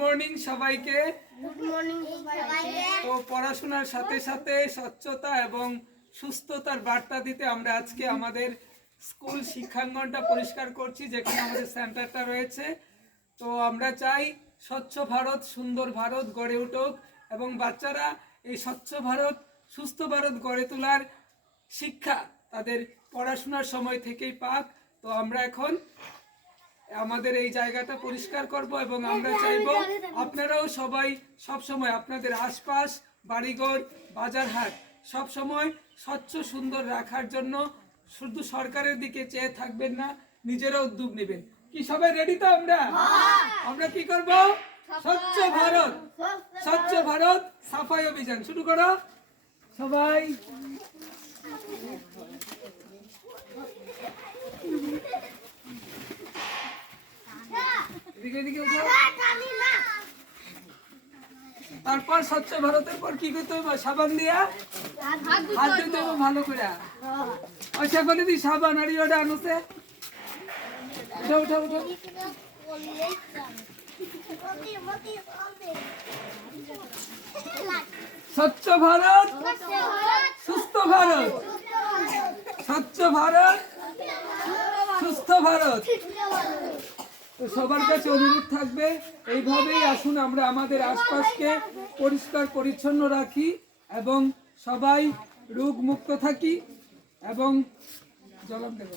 Morning সবাইকে। Good morning সবাইকে। তো পড়াশোনার সাথে সাথে স্বচ্ছতা এবং সুস্থতার বার্তা দিতে আমরা আজকে আমাদের স্কুল শিক্ষাঙ্গনটা পরিষ্কার করছি, যেখানে আমাদের সেন্টারটা রয়েছে। তো আমরা চাই স্বচ্ছ ভারত সুন্দর ভারত গড়ে উঠুক এবং বাচ্চারা এই স্বচ্ছ ভারত সুস্থ ভারত গড়ে তোলার শিক্ষা তাদের পড়াশোনার সময় থেকেই পাক। তো আমরা এখন আমাদের এই জায়গাটা পরিষ্কার করব এবং আমরা চাইবো আপনারাও সবাই সব সময় আপনাদের আশপাশ বাড়িঘর বাজারহাট সব সময় স্বচ্ছ সুন্দর রাখার জন্য শুধু সরকারের দিকে চেয়ে থাকবেন না, নিজেরা উদ্যোগ নেবেন। কি সবাই রেডি? তো আমরা কি করব? স্বচ্ছ ভারত সাফাই অভিযান শুরু করো সবাই। তারপর স্বচ্ছ ভারতের পর কি করতে হবে? সাবান দিয়া হাত ধুতে হবে ভালো করে। ওই সেখানে দি সাবান আর ইয়োটা আনুছে। উঠো উঠো উঠো। স্বচ্ছ ভারত সুস্থ ভারত, স্বচ্ছ ভারত সুস্থ ভারত। তো সবার কাছে অনুরোধ থাকবে এইভাবেই আসুন আমরা আমাদের আশপাশকে পরিষ্কার পরিচ্ছন্ন রাখি এবং সবাই রোগ মুক্ত থাকি এবং জলম দেব।